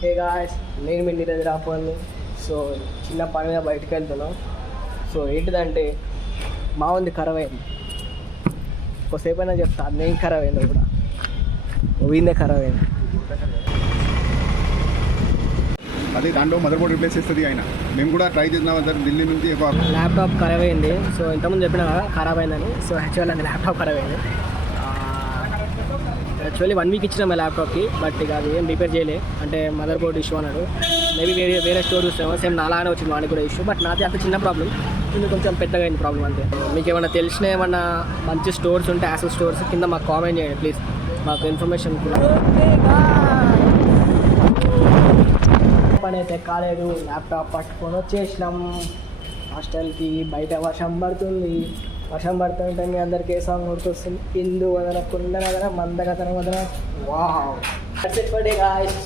Hey guys, నేను మీ Neeraj రాపల్ని. So చిన్న పని మీద బయటకు వెళ్తున్నాం. సో ఏంటిదంటే మా ఉంది ఖరాబ్ అయింది. ఒకసేపు అయినా చెప్తా నేను ఖరాబ్ అయింది కూడా, వీందే ఖరాబ్ అయింది. అదే దాంట్లో మదర్ బోర్డ్ రిప్లేస్ చేస్తుంది ఆయన. మేము కూడా ట్రై చేసినాం సార్, ఢిల్లీ నుంచి ల్యాప్టాప్ ఖరాబ్ అయింది. సో ఇంతకుముందు చెప్పినా కదా ఖరాబ్ అయిందని. సో యాక్చువల్ అది ల్యాప్టాప్ ఖరాబ్ అయింది. యాక్చువల్లీ 1 వీక్ ఇచ్చిన మా ల్యాప్టాప్కి, బట్ ఇక అది ఏం రిపేర్ చేయలే. అంటే మదర్ బోర్డ్ ఇష్యూ అన్నాడు. మేబీ వేరే స్టోర్ చూస్తామో సేమ్ నాలానే వచ్చింది వాడికి కూడా ఇష్యూ. బట్ నాది అంత చిన్న ప్రాబ్లం, ఇది కొంచెం పెద్దగా అయింది ప్రాబ్లం అంతే. మీకు ఏమైనా తెలిసిన ఏమన్నా మంచి స్టోర్స్ ఉంటే యాసెస్ స్టోర్స్ కింద మాకు కామెంట్ చేయండి ప్లీజ్, మాకు ఇన్ఫర్మేషన్ కూడా. పని అయితే కాలేదు, ల్యాప్టాప్ పట్టుకొని వచ్చేసినాం హాస్టల్కి. బయట వర్షం పడుతుంది. వర్షం పడుతుంటే మీ అందరికీ ఏ సాంగ్ గుర్తొస్తుంది? హిందూ వదన కుందన వదన మందగతన వదన. Wow, that's it for day guys.